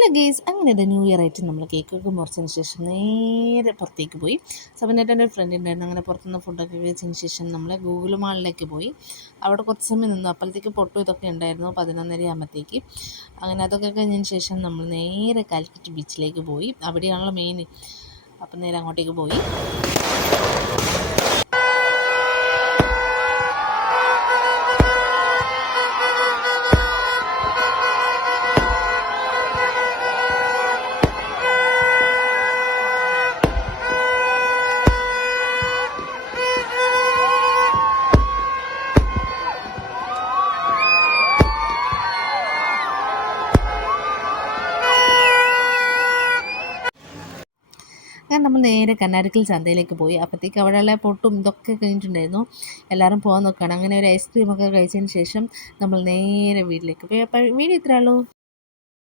Hello guys, അങ്ങനെ അത് new year ആയിട്ട് നമ്മൾ കേക്കൊക്കെ മുറിച്ചതിന് ശേഷം നേരെ പുറത്തേക്ക് പോയി. സബനേട്ടൻ്റെ ഒരു ഫ്രണ്ട് ഉണ്ടായിരുന്നു. അങ്ങനെ പുറത്തുനിന്ന് ഫുഡൊക്കെ കഴിച്ചതിന് ശേഷം നമ്മൾ ഗൂഗിൾ മാളിലേക്ക് പോയി. അവിടെ കുറച്ച് സമയം നിന്നു. അപ്പോഴത്തേക്ക് പൊട്ടും ഇതൊക്കെ ഉണ്ടായിരുന്നു 11:30 ആകുമ്പോഴത്തേക്ക്. അങ്ങനെ അതൊക്കെ കഴിഞ്ഞതിന് ശേഷം നമ്മൾ നേരെ കാലിക്കറ്റ് ബീച്ചിലേക്ക് പോയി. അവിടെയാണല്ലോ മെയിൻ. അപ്പം നേരെ അങ്ങോട്ടേക്ക് പോയി. അങ്ങനെ നമ്മൾ നേരെ കന്നാരക്കൽ ചന്തയിലേക്ക് പോയി. അപ്പോഴത്തേക്ക് അവിടെയുള്ള പൊട്ടും ഇതൊക്കെ കഴിഞ്ഞിട്ടുണ്ടായിരുന്നു. എല്ലാവരും പോകാൻ നോക്കുകയാണ്. അങ്ങനെ ഒരു ഐസ്ക്രീമൊക്കെ കഴിച്ചതിന് ശേഷം നമ്മൾ നേരെ വീട്ടിലേക്ക് പോയി. അപ്പോൾ വീഡിയോ ഇത്രയേ ഉള്ളൂ.